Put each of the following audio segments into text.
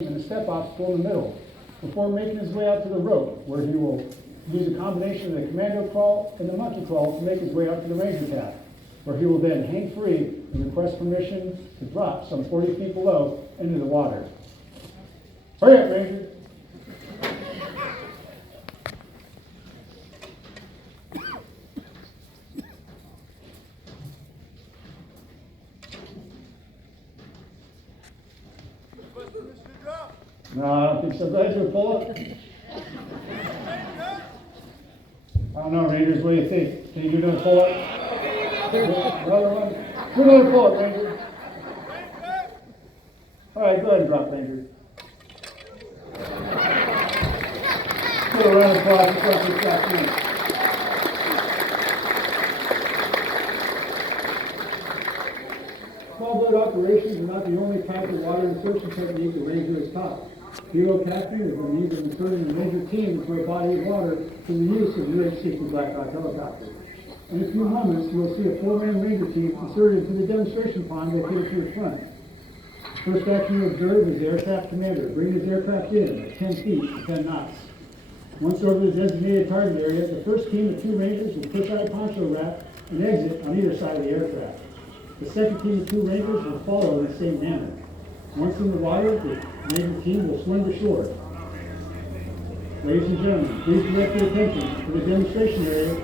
and a step obstacle in the middle, before making his way out to the rope, where he will use a combination of the commando crawl and the monkey crawl to make his way up to the ranger cap, where he will then hang free and request permission to drop some 40 feet below into the water. Hurry up, Ranger! No, I don't think so. Go ahead to a pull-up. I don't know, Rangers. What do you think? Can you do another pull-up? Another one? Do another pull-up, Ranger. All right, go ahead and drop, Ranger. Give a round of applause for Dr. Captain. Small boat operations are not the only type of water insertion technique the Ranger is taught. Hero capturing is the means of inserting the Ranger team into a body of water through the use of UH-60 Black Hawk helicopters. In a few moments, you will see a 4-man Ranger team inserted into the demonstration pond located to the front. First action you observe is the aircraft commander bringing his aircraft in at 10 feet to 10 knots. Once over the designated target area, the first team of 2 Rangers will push out a poncho raft and exit on either side of the aircraft. The second team of 2 Rangers will follow in the same manner. Once in the water, the Ranger team will swim to shore. Ladies and gentlemen, please direct your attention to the demonstration area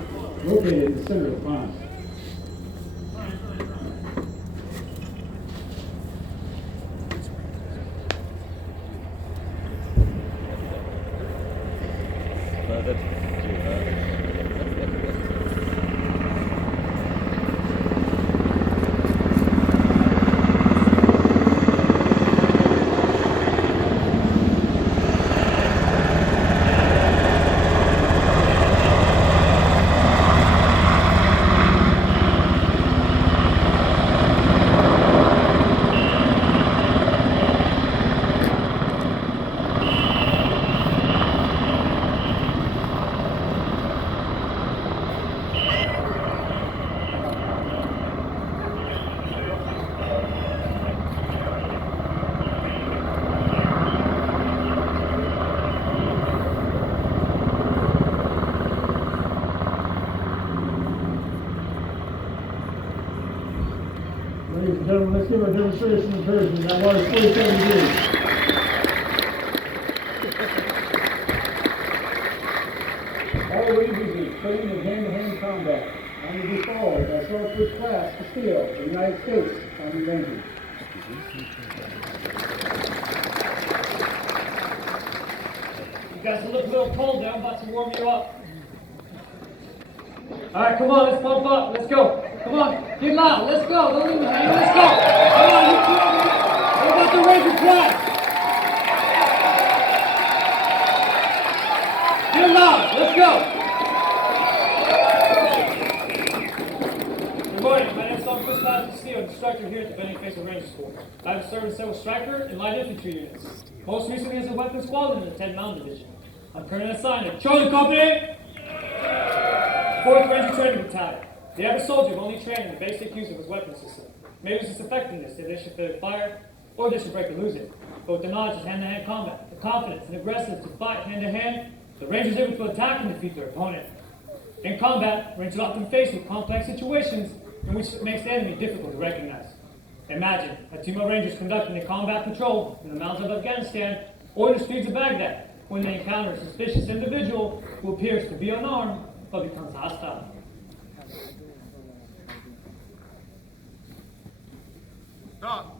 located in the center of the pond. Ladies and gentlemen, let's give our demonstration encouragement. That water is 47 degrees. All Rangers are training in hand-to-hand combat and will be followed by Sergeant First Class Castillo, the United States Army Ranger. You guys look a little cold there. I'm about to warm you up. All right, come on, let's pump up. Let's go. Come on, get loud. Let's go. Don't leave me hanging. Let's go. Come on, you two over here. What about the Ranger flag? Get loud. Let's go. Good morning. My name is Sergeant First Class Castillo, instructor here at the Benning Facial Ranger School. I have served in several striker and light infantry units. Most recently as a weapons squadron in the 10 Mountain Division. I'm currently assigned to Charlie Company, 4th Ranger Training Battalion. The average soldier will only train in the basic use of his weapon system. Maybe its effectiveness that they should fit fire, or they should break and lose it. But with the knowledge of hand-to-hand combat, the confidence and aggressiveness to fight hand-to-hand, the Ranger is able to attack and defeat their opponent. In combat, Rangers are often faced with complex situations in which it makes the enemy difficult to recognize. Imagine a team of Rangers conducting a combat patrol in the mountains of Afghanistan or in the streets of Baghdad when they encounter a suspicious individual who appears to be unarmed but becomes hostile. Stop.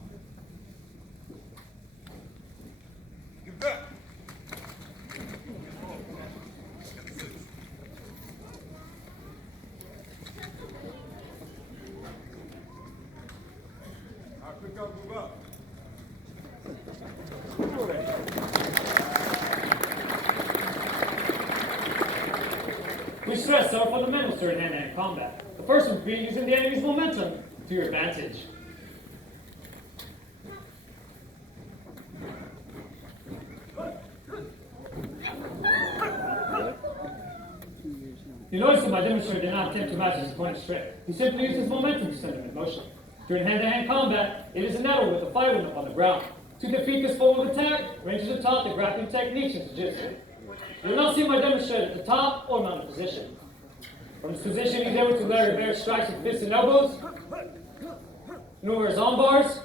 Get back. All right, pick up, move up. We stress our fundamentals during hand-to-hand combat. The first would be using the enemy's momentum to your advantage. You notice that my demonstrator did not attempt to match his opponent's strength. He simply used his momentum to send him in motion. During hand-to-hand combat, it is a matter with the fighting up on the ground. To defeat this form of attack, rangers are taught the grappling techniques and jiu-jitsu. You will now see my demonstrator at the top or mounted position. From this position, he's able to layer various strikes with fists and elbows, numerous arm bars,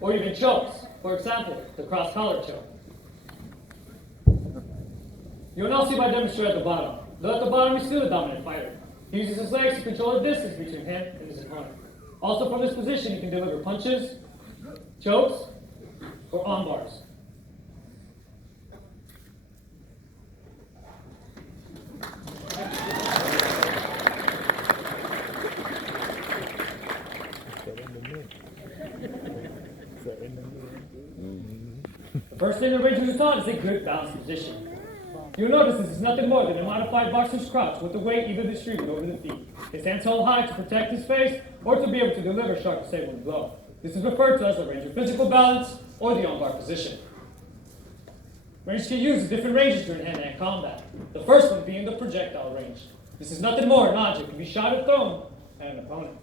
or even chokes. For example, the cross-collar choke. You will now see my demonstrator at the bottom. Though at the bottom, he's still the dominant fighter. He uses his legs to control the distance between him and his opponent. Also from this position, he can deliver punches, chokes, or arm bars. The first thing the ranger is taught is a good balanced position. You'll notice this is nothing more than a modified boxer's crouch with the weight evenly distributed over the feet. His hands held high to protect his face or to be able to deliver a sharp disabling blow. This is referred to as the range of physical balance or the armbar position. Rangers can use different ranges during hand-to-hand combat. The first one being the projectile range. This is nothing more than an object can be shot or thrown at an opponent.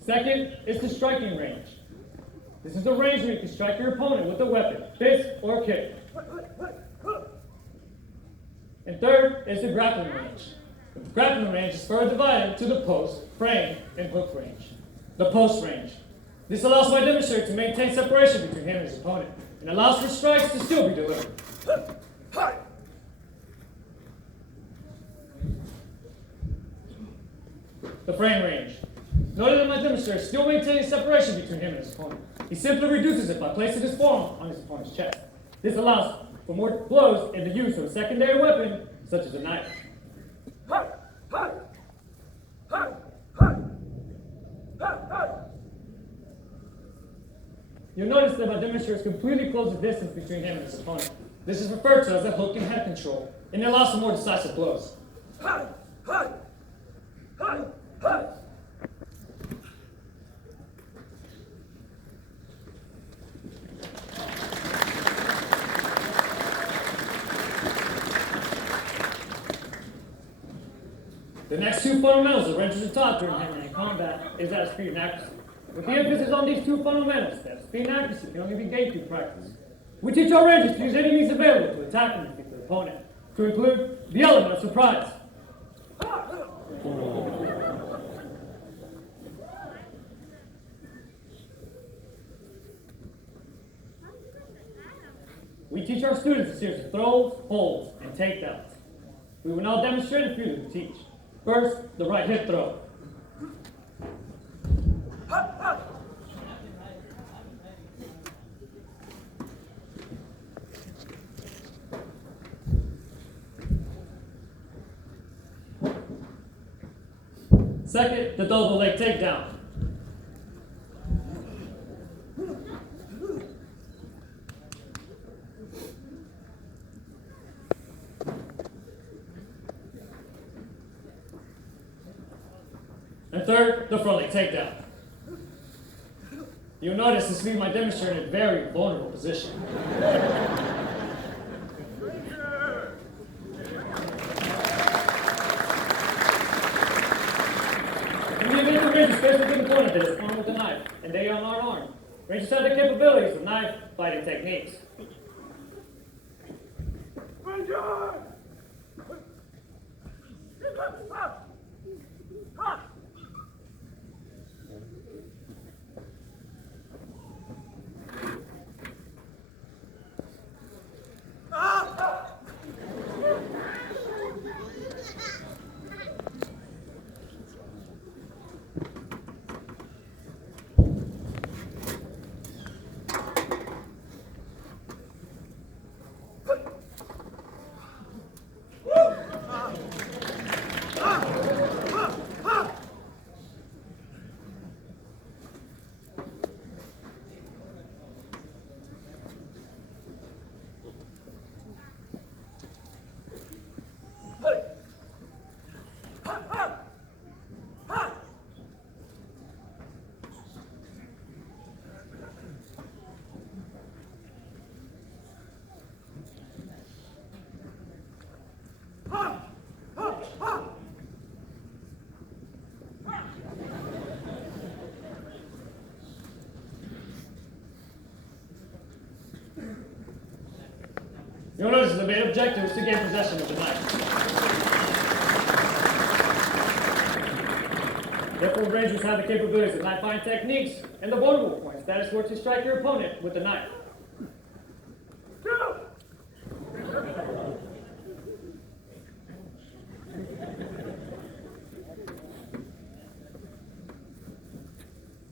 Second is the striking range. This is the range where you can strike your opponent with a weapon, fist or kick. And third is the grappling range. The grappling range is further divided to the post, frame, and hook range. The post range. This allows my demonstrator to maintain separation between him and his opponent, and allows for strikes to still be delivered. The frame range. Notice that my demonstrator still maintains separation between him and his opponent. He simply reduces it by placing his forearm on his opponent's chest. This allows for more blows and the use of a secondary weapon, such as a knife. You'll notice that my demonstrator completely closes the distance between him and his opponent. This is referred to as a hook and head control, and it allows for more decisive blows. The next two fundamentals that rangers are taught during hand-to-hand combat is that of speed and accuracy. With the emphasis on these two fundamentals, that speed and accuracy can only be gained through practice. We teach our rangers to use any means available to attack and defeat their opponent, to include the element of surprise. We teach our students a series of throws, holds, and takedowns. We will now demonstrate a few that we teach. First, the right hip throw. Second, the double leg takedown. And third, the front leg takedown. You'll notice this leaves my demonstrator in a very vulnerable position. In the event the rangers face with an opponent that is armed with a knife, and they are unarmed, rangers have the capabilities of knife fighting techniques. You'll notice the main objective is to gain possession of the knife. Therefore, Rangers have the capabilities of knife-fighting techniques and the vulnerable points. That is where to strike your opponent with the knife.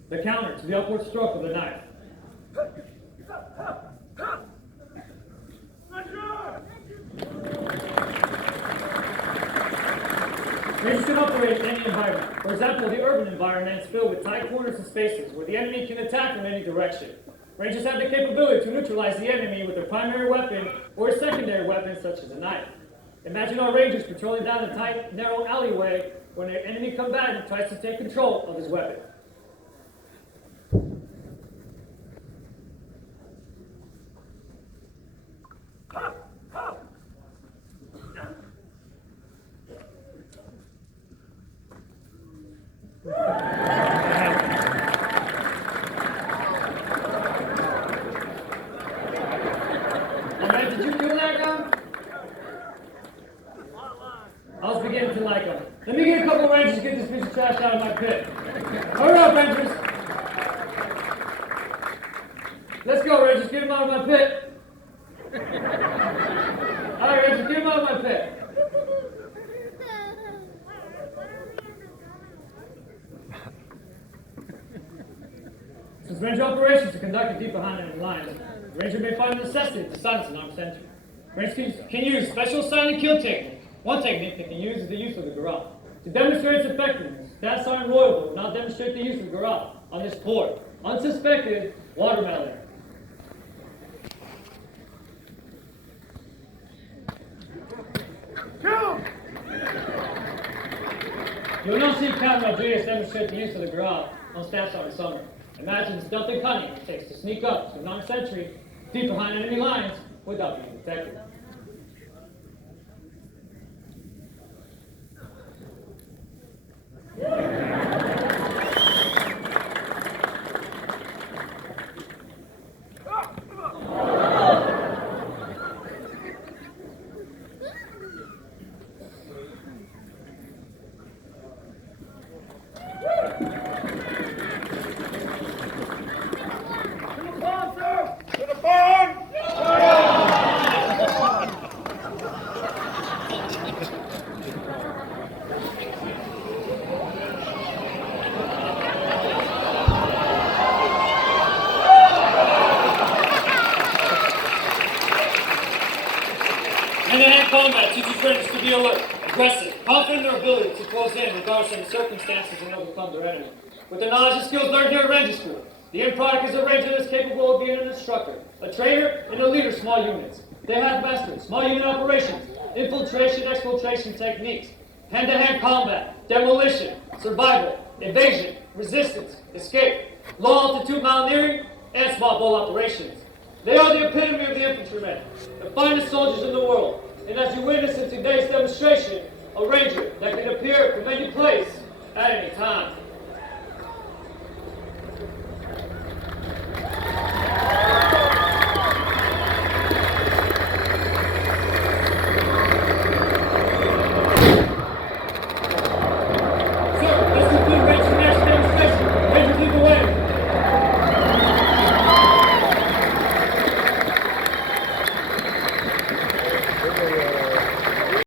The counter to the upward stroke of the knife. Rangers can operate in any environment. For example, the urban environment is filled with tight corners and spaces where the enemy can attack from any direction. Rangers have the capability to neutralize the enemy with their primary weapon or a secondary weapon such as a knife. Imagine our Rangers patrolling down a tight, narrow alleyway when an enemy combatant tries to take control of his weapon. Did you kill that guy? I was beginning to like him. Let me get a couple of Rangers to get this piece of trash out of my pit. Hurry up, Rangers! Let's go, Rangers. Get him out of my pit. All right, Rangers, get him out of my pit. Since Ranger operations are conducted deep behind enemy lines, the Ranger may find the necessity to silence an armed sentry. Rangers can use special silent kill technique. One technique they can use is the use of the garrote. To demonstrate its effectiveness, Staff Sergeant Royal will now demonstrate the use of the garrote on this poor, unsuspected watermelon. You'll now see Captain Rodriguez demonstrate the use of the garrote on Staff Sergeant Summer. Imagine the stealth and cunning it takes to sneak up to an armed sentry deep behind enemy lines without being detected. Hand-to-hand combat teaches Rangers to be alert, aggressive, confident in their ability to close in regardless of the circumstances and overcome their enemy. With the knowledge and skills learned here at Ranger School, the end product is a Ranger that is capable of being an instructor, a trainer, and a leader of small units. They have mastered small unit operations, infiltration, exfiltration techniques, hand-to-hand combat, demolition, survival, evasion, resistance, escape, low-altitude mountaineering, and small bowl operations. They are the epitome of the infantrymen, the finest soldiers in the world, and as you witness in today's demonstration, a Ranger that can appear from any place at any time.